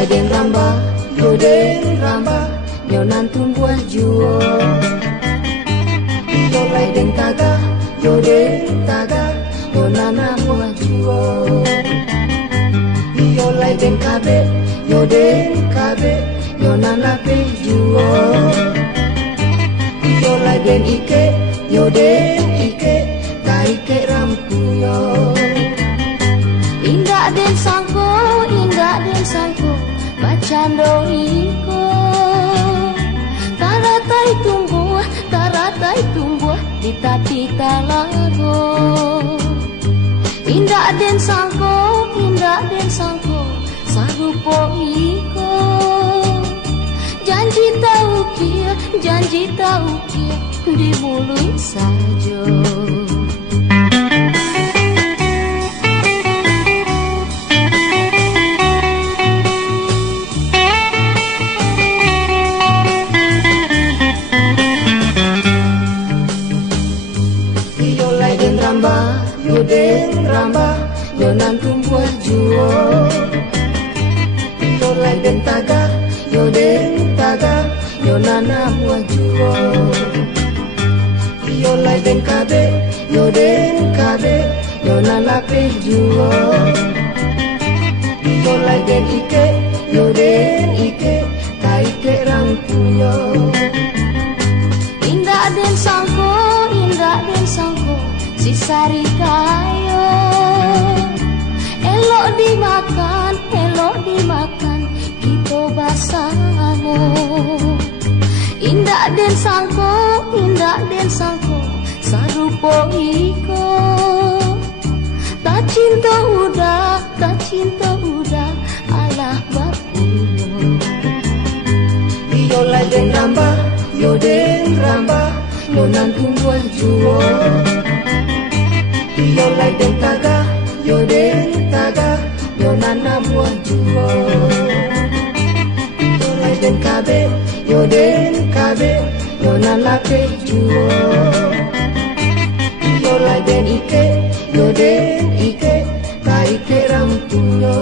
lai den ramba, yo den ramba, yo nantun buah juo. Yo lai den taga, yo den taga, yo nana buah juo. Yo lai den kabe, yo den kabe, yo nana pe juo. Yo lai den ike, yo den ike, ta ike rampuyo. Indah den sangko, bacando iko. Taratai tumbuh, di tita lago. Indah den sangko, sarupo iko. Janji tahu kia, di mulut saja. Yo den ramba, yo nantun buah juo. Yo lai den taga, yo nana buah juo. Yo lai den kabe, yo nana pe juo. Yo lai den ike, ta ike rampuyo. Indah den sangko, si sari kayo. Elok dimakan, kita basano. Indah den sangko, sarupo iko. Tak cinta udah, alah bapuyo. Yo lai den ramba, yo nantun buah juo. Yo lai den taga, yo nana buah juo. Yo lai den kabe, yo nana pe juo. Yo lai den ike, ta ike rampuyo.